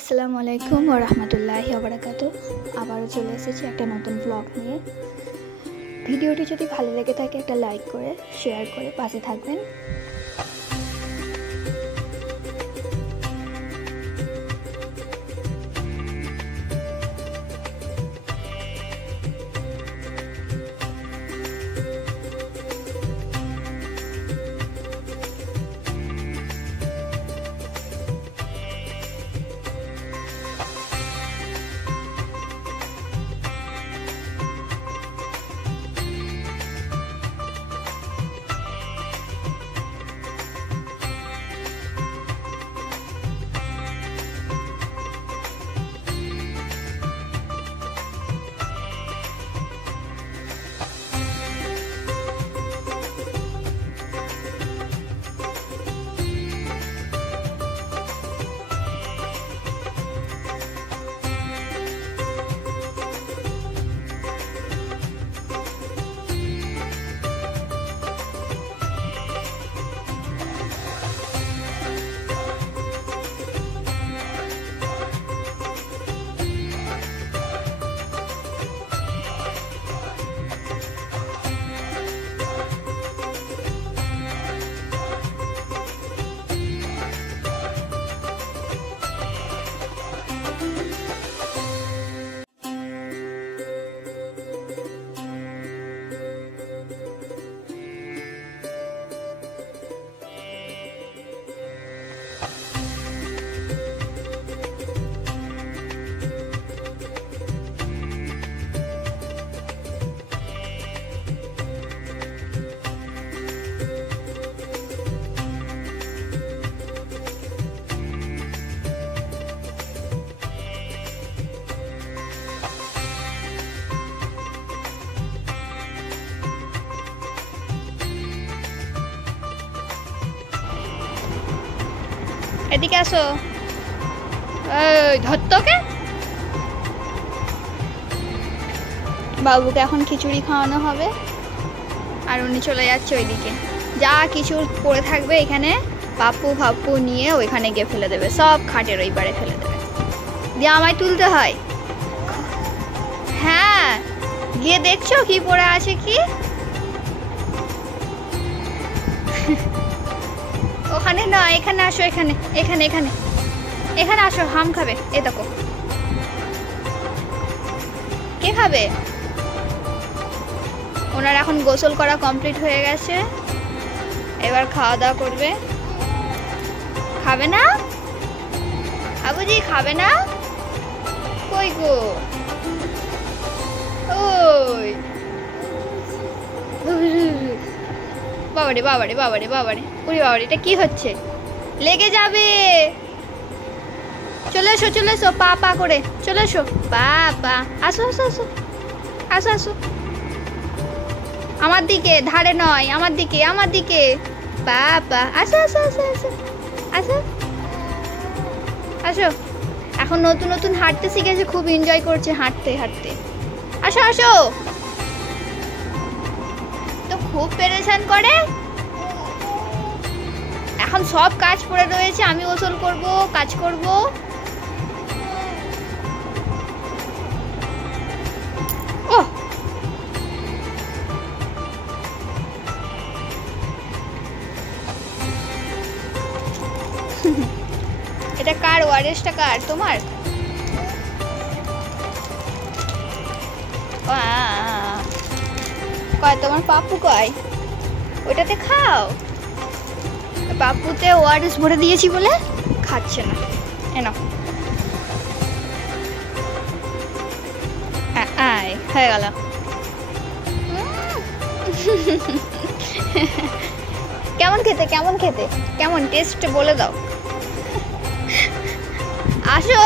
আসসালামু আলাইকুম ওয়া রাহমাতুল্লাহি ওয়া বারাকাতুহু। আবারও চলে এসেছি একটা নতুন ব্লগ নিয়ে। ভিডিওটি যদি ভালো লেগে থাকে একটা লাইক করে শেয়ার করে পাশে থাকবেন। এদিকে আসো, ধরতকে বাবুকে এখন খিচুড়ি খাওয়ানো হবে আর উনি চলে যাচ্ছে ওইদিকে। যা কিছু পড়ে থাকবে এখানে পাপ্পু ফাপ্পু নিয়ে ওইখানে গিয়ে ফেলে দেবে, সব খাটের ওই পারে ফেলে দেবে, দিয়ে আমায় তুলতে হয়। হ্যাঁ, গিয়ে দেখছো কি পড়ে আছে কি ওখানে না, এখানে আসো, এখানে এখানে এখানে এখানে আসো, হাম খাবে। এ দেখো কে খাবে। ওনার এখন গোসল করা কমপ্লিট হয়ে গেছে, এবার খাওয়া দাওয়া করবে। খাবে না আবুজি, খাবে না? কই গো, ওই বাবারে বাবারে বাবারে বাবারে, উরি বাবারে, এটা কি হচ্ছে? লেগে যাবে। চলে এসো চলে এসো, পা পা করে চলে এসো, পা পা, আসো আসো আসো আসো আসো, আমার দিকে, ধারে নয়, আমার দিকে আমার দিকে, পা পা, আসো আসো আসো আসো আসো আসো। এখন নতুন নতুন হাঁটতে শিখেছে, খুব এনজয় করছে হাঁটতে হাঁটতে। আসো আসো, তো খুব পেরেশান করে। এখন সব কাজ পড়ে রয়েছে, আমি গোসল করব, কাজ করব। ও এটা কার ওয়ারেসটা, কার? তোমার? কয় তোমার পাপ্পু কয়? ওইটাতে খাও। পাপ্পুতে ওয়ারেস ভরে দিয়েছি বলে খাচ্ছে না। এনো আয়, হয়ে গেল। কেমন খেতে, কেমন খেতে, কেমন টেস্ট বলে দাও। আসো,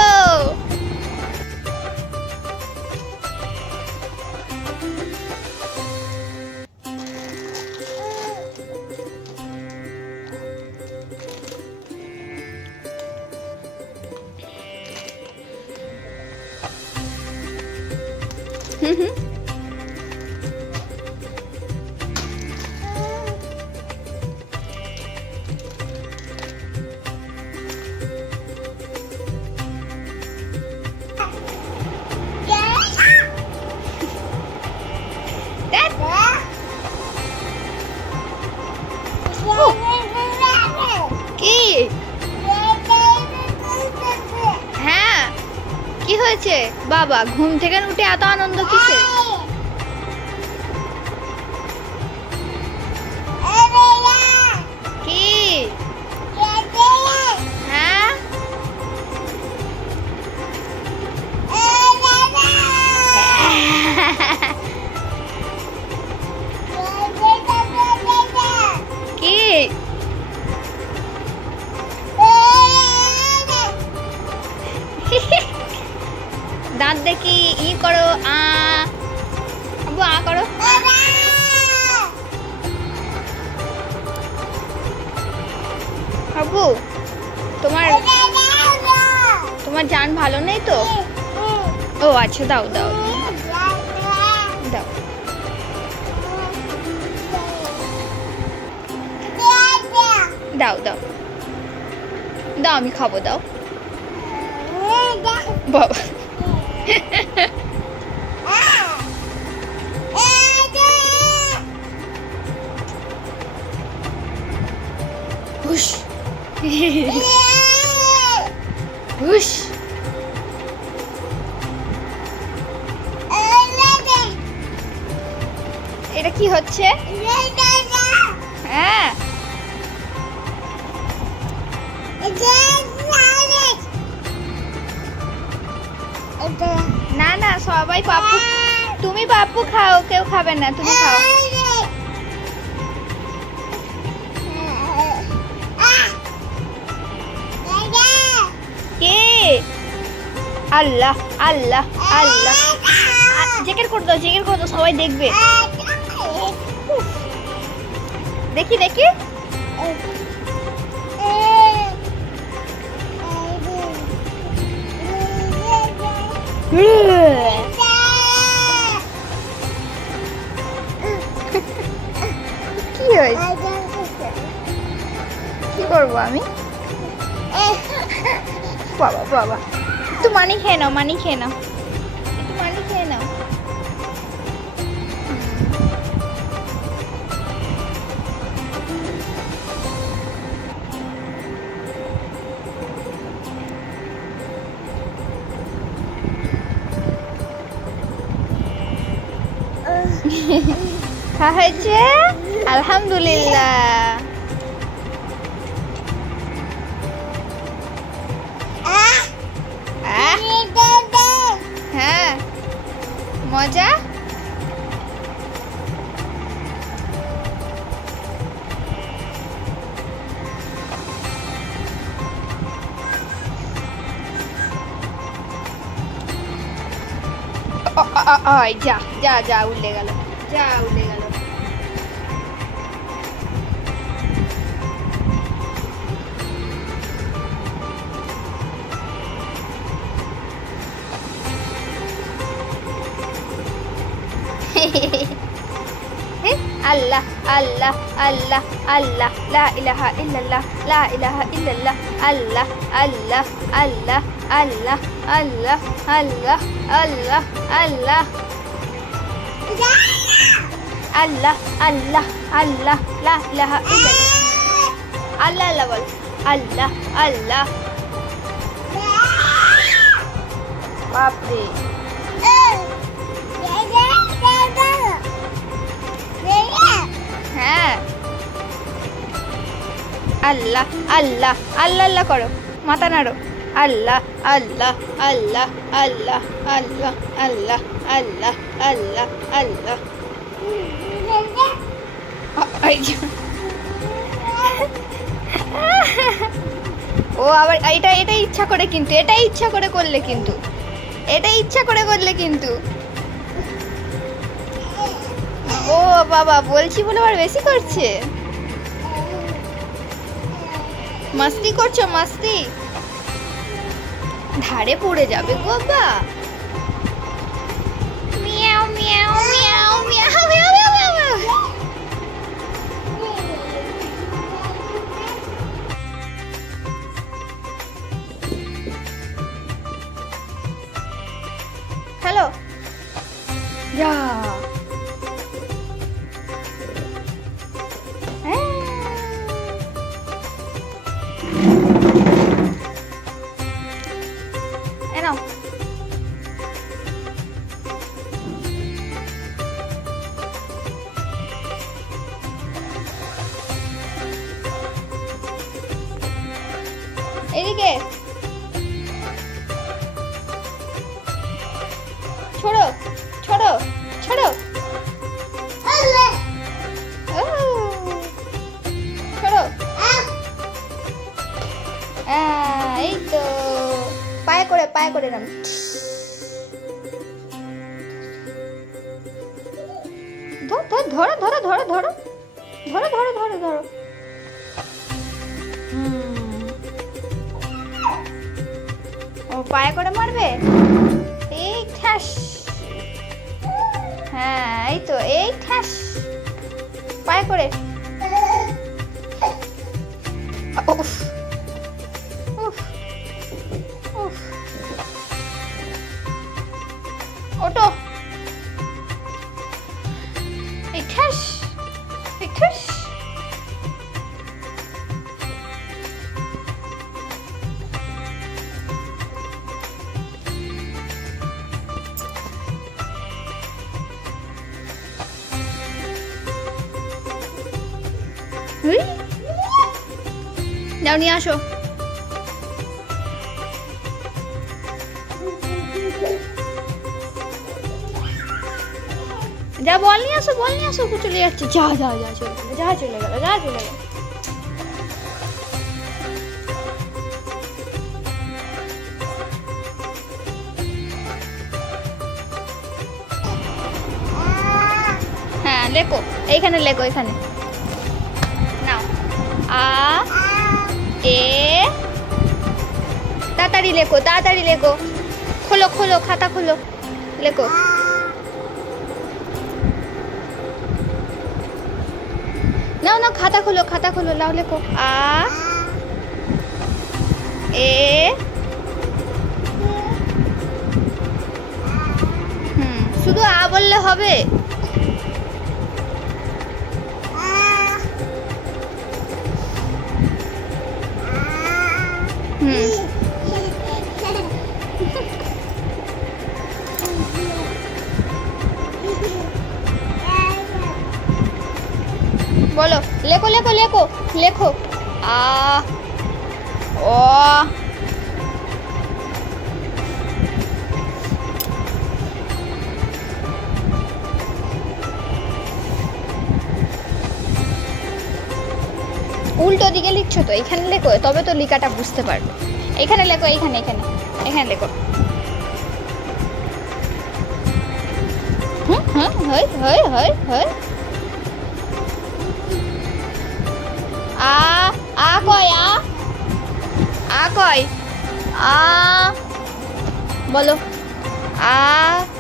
বাবা, ঘুম থেকে উঠে এত আনন্দ কিসের? কি? হ্যাঁ, কি? দাঁত দেখি, ই করো, আ আব্বু, আ করো। আব্বু, তোমার তোমার জান ভালো নেই তো? ও আচ্ছা, দাও দাও দাও। দাও দাও দাও, আমি খাবো, দাও বাবা। হুশ হুশ। এটা কি হচ্ছে? হ্যাঁ, না না, সবাই পাপ্পু, তুমি পাপ্পু খাও, কেউ খাবে না, তুমি খাও। কে? আল্লাহ আল্লাহ আল্লাহ, জেকের করে দাও, জেকের করে দাও, সবাই দেখবে। দেখি দেখি। কি হয়েছে? কি করবো আমি? বাবা বাবা, একটু মানি খেয়ে নাও, মানি খেয়ে নাও, একটু মানি খেয়ে নাও। হয়েছে, আলহামদুলিল্লাহ। হ্যাঁ, মজা। যা যা যা, উল্লে গেল, যা উল্লে গেল। আল্লাহ আল্লাহ আল্লাহ আল্লাহ, লা ইলাহা ইল্লাল্লাহ, লা ইলাহা ইল্লাল্লাহ, আল্লাহ আল্লাহ আল্লাহ আল্লাহ আল্লাহ আল্লাহ আল্লাহ আল্লাহ আল্লাহ আল্লাহ আল্লাহ, লা ইলাহা ইল্লাল্লাহ, আল্লাহ আল্লাহ বল, আল্লাহ আল্লাহ। বাপরে, হ্যাঁ, আল্লাহ আল্লাহ আল্লাহ আল্লাহ করো, মাথা নাড়ো, আল্লাহ আল্লাহ আল্লাহ আল্লাহ আল্লাহ আল্লাহ আল্লাহ আল্লাহ আল্লাহ। ও আবার এটা এটা ইচ্ছা করে, কিন্তু এটা ইচ্ছা করে করলে, কিন্তু এটা ইচ্ছা করে করলে কিন্তু। ও বাবা, বলছি বলে আবার বেশি করছে। মাস্তি করছো, মাস্তি, ধারে পড়ে যাবে গো বাবা। মিয়াও মিয়াও মিয়াও মিয়াও মিয়াও মিয়াও। হ্যালো, যা। ওইদিকে छोड़ो छोड़ो छोड़ो छोड़ो এই তো পায়ে করে নাম ধরো ধরো ধরো ধরো ধরো ধরো ধরো ধরো ও পায়ে করে মারবে এই ঠাস হ্যাঁ এই তো এই ঠাস পায়ে করে উফ উফ উফ ওটো এই ঠাস এই ঠাস যাও নিয়ে আসো যা বল নিয়ে আসো চলে যাচ্ছে যা চলে গেল হ্যাঁ লেখো এইখানে লেখো এখানে নাও আ এ তাড়াতাড়ি লেখো খোলো খাতা খোলো লেখো নাও খাতা খোলো লাও লেখো আ এ শুধু আ বললে হবে बोलो लेखो आ ओ উল্টো দিকে লিখছো তো এখানে লেখো তবে তো লেখাটা বুঝতে পারবে এখানে লেখো এখানে লেখো হয় आ कय आ कय आ बोलो आ